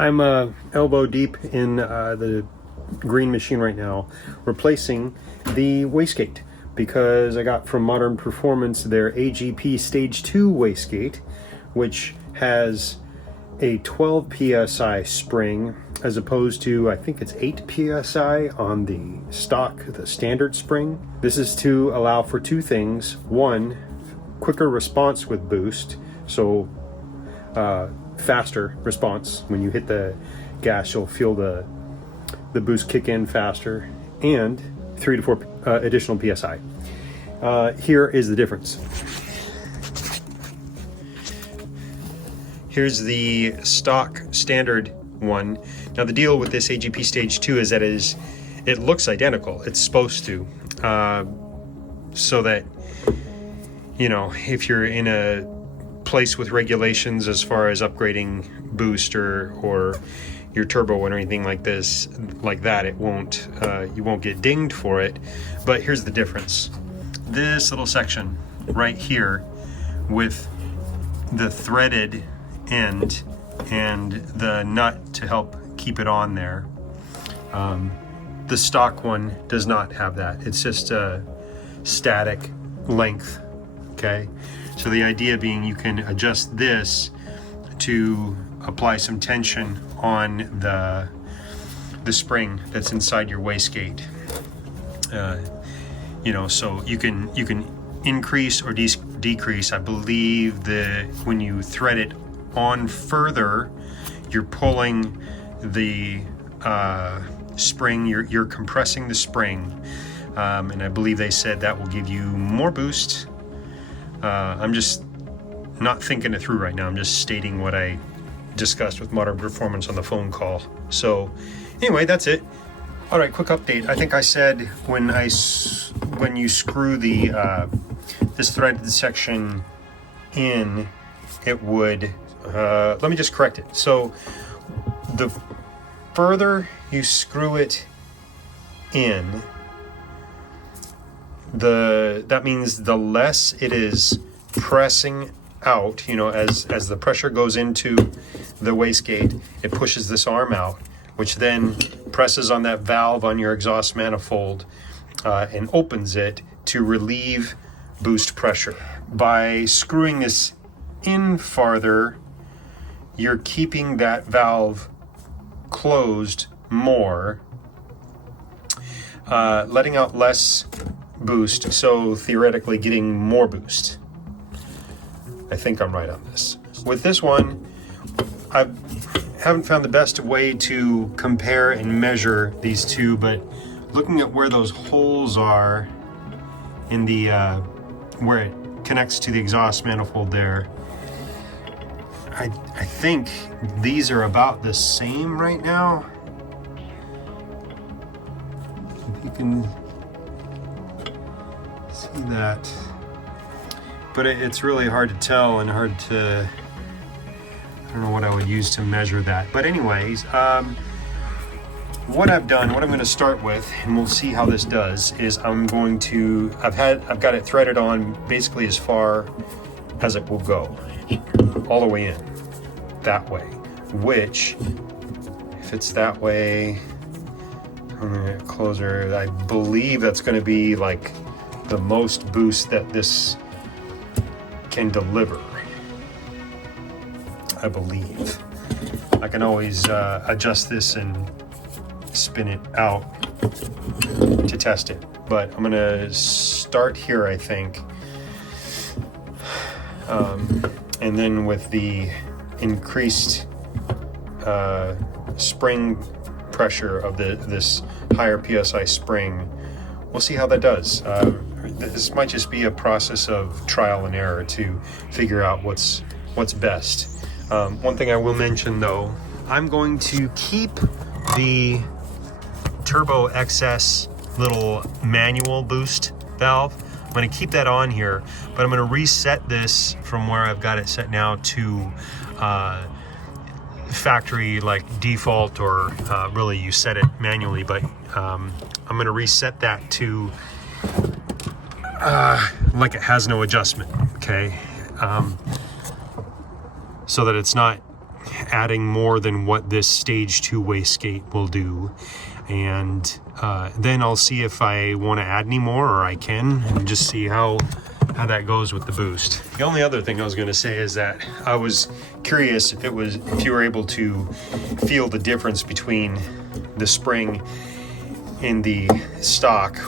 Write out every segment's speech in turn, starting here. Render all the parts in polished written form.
I'm elbow deep in the green machine right now, replacing the wastegate, because I got from ModernPerformance their AGP Stage 2 wastegate, which has a 12 psi spring as opposed to, I think it's 8 psi on the standard spring. This is to allow for two things. One, quicker response with boost, so faster response. When you hit the gas, you'll feel the boost kick in faster, and 3 to 4 additional psi. Here is the difference. Here's the stock standard one. Now the deal with this AGP Stage 2 is that it looks identical. It's supposed to, so that, you know, if you're in a place with regulations as far as upgrading boost or your turbo or anything like this, like that, it won't, you won't get dinged for it. But here's the difference. This little section right here with the threaded end and the nut to help keep it on there. The stock one does not have that. It's just a static length, okay? So the idea being you can adjust this to apply some tension on the spring that's inside your wastegate. You know, so you can increase or decrease. I believe that when you thread it on further, you're pulling the spring, you're compressing the spring, and I believe they said that will give you more boost. I'm just not thinking it through right now. I'm just stating what I discussed with ModernPerformance on the phone call. So anyway, that's it. All right, quick update. I think I said when you screw the this threaded section in, it would let me just correct it. So the further you screw it in, that means the less it is pressing out. You know, as the pressure goes into the wastegate, it pushes this arm out, which then presses on that valve on your exhaust manifold and opens it to relieve boost pressure. By screwing this in farther, you're keeping that valve closed more, letting out less boost, so theoretically getting more boost. I think I'm right on this. With this one, I haven't found the best way to compare and measure these two, but looking at where those holes are in the where it connects to the exhaust manifold there, I think these are about the same right now. If you can see that, but it's really hard to tell and hard to, I don't know what I would use to measure that. But anyways, what I've done, what I'm going to start with, and we'll see how this does, is I've got it threaded on basically as far as it will go, all the way in, that way, which, if it's that way, I'm going to get closer, I believe that's going to be like the most boost that this can deliver. I believe. I can always adjust this and spin it out to test it, but I'm gonna start here, I think, and then with the increased spring pressure of this higher PSI spring, we'll see how that does. This might just be a process of trial and error to figure out what's best. One thing I will mention though, I'm going to keep the Turbo XS little manual boost valve. I'm going to keep that on here, but I'm going to reset this from where I've got it set now to factory, like default, or really you set it manually, but I'm going to reset that to like it has no adjustment, okay? So that it's not adding more than what this stage 2 wastegate will do. And then I'll see if I want to add any more, or I can, and just see how that goes with the boost. The only other thing I was going to say is that I was curious if you were able to feel the difference between the spring in the stock,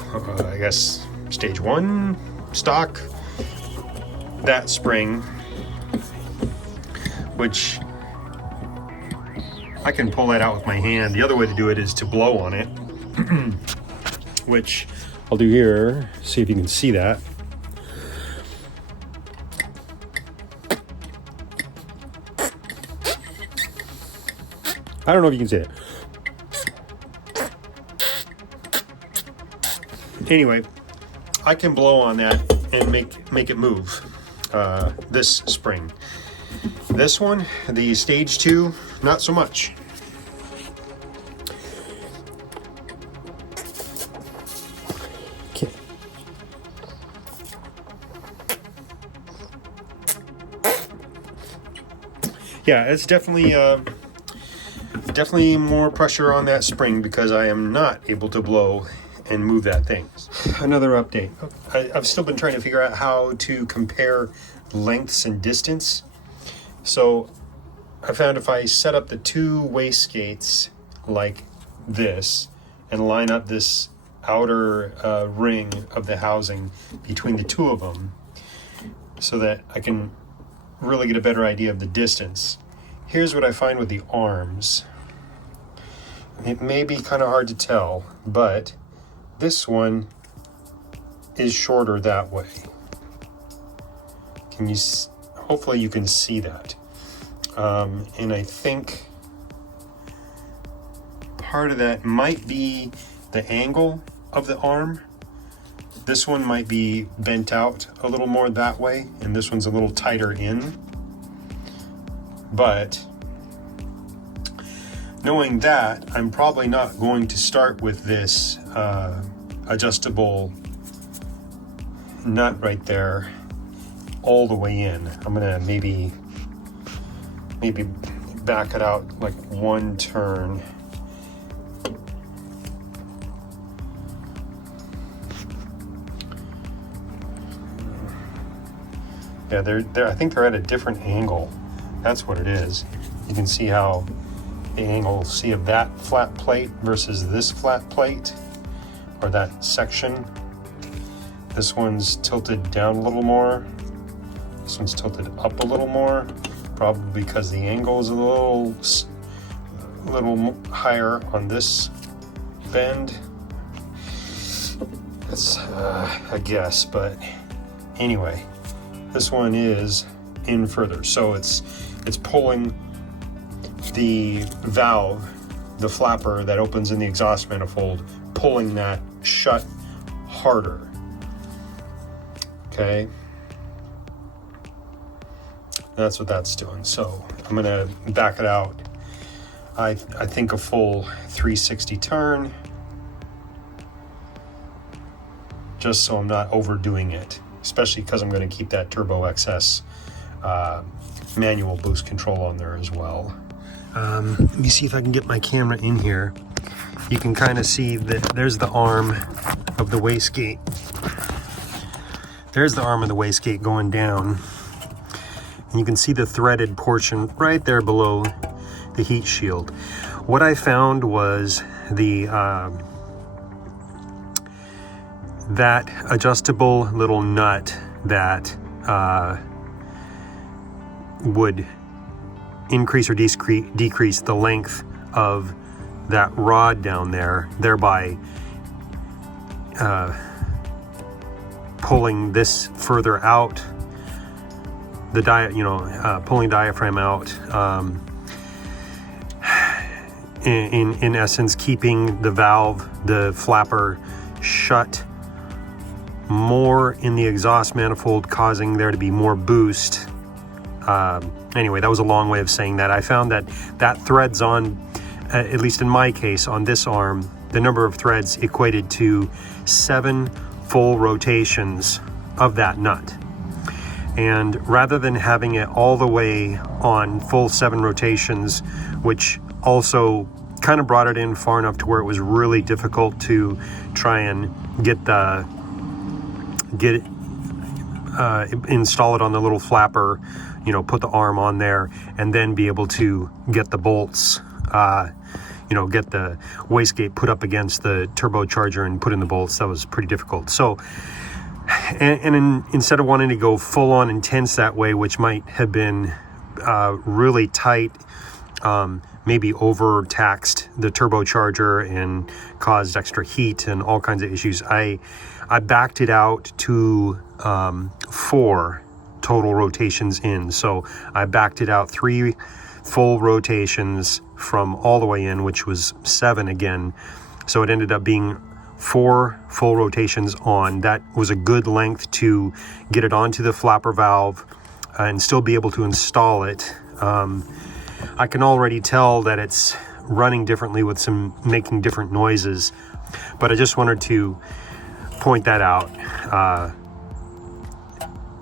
I guess stage 1 stock, that spring, which I can pull that out with my hand. The other way to do it is to blow on it, which I'll do here. See if you can see that. I don't know if you can see it. Anyway, I can blow on that and make it move. This spring. This one, the stage 2, not so much. Okay. Yeah, it's definitely more pressure on that spring because I am not able to blow and move that thing. Another update. I've still been trying to figure out how to compare lengths and distance. So I found if I set up the 2 wastegates like this and line up this outer ring of the housing between the 2 of them so that I can really get a better idea of the distance. Here's what I find with the arms. It may be kind of hard to tell, but this one is shorter that way. Hopefully you can see that. And I think part of that might be the angle of the arm. This one might be bent out a little more that way, and this one's a little tighter in. But knowing that, I'm probably not going to start with this adjustable nut right there all the way in. I'm gonna maybe back it out like 1 turn. Yeah, they're I think they're at a different angle. That's what it is. You can see how the angle, see of that flat plate versus this flat plate, or that section. This one's tilted down a little more. This one's tilted up a little more, probably because the angle is a little higher on this bend. That's a guess, but anyway, this one is in further, so it's pulling the valve, the flapper that opens in the exhaust manifold, pulling that shut harder. Okay, that's what that's doing. So I'm gonna back it out. I think a full 360 turn, just so I'm not overdoing it, especially because I'm going to keep that Turbo XS manual boost control on there as well. Let me see if I can get my camera in here. You can kind of see that there's the arm of the wastegate. There's the arm of the wastegate going down. And you can see the threaded portion right there below the heat shield. What I found was the that adjustable little nut that would increase or decrease the length of that rod down there, thereby pulling this further out, the pulling diaphragm out, in essence keeping the valve, the flapper, shut more in the exhaust manifold, causing there to be more boost. Anyway, that was a long way of saying that. I found that threads on, at least in my case, on this arm, the number of threads equated to 7 full rotations of that nut. And rather than having it all the way on full 7 rotations, which also kind of brought it in far enough to where it was really difficult to try and install it on the little flapper, you know, put the arm on there, and then be able to get the bolts, you know, get the wastegate put up against the turbocharger and put in the bolts. That was pretty difficult. So, instead of wanting to go full on intense that way, which might have been really tight, maybe overtaxed the turbocharger and caused extra heat and all kinds of issues, I backed it out to 4 total rotations in. So I backed it out 3 full rotations from all the way in, which was 7 again. So it ended up being 4 full rotations on. That was a good length to get it onto the flapper valve and still be able to install it. I can already tell that it's running differently with some making different noises, but I just wanted to point that out,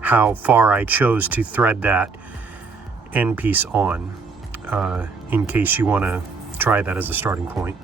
how far I chose to thread that end piece on, in case you want to try that as a starting point.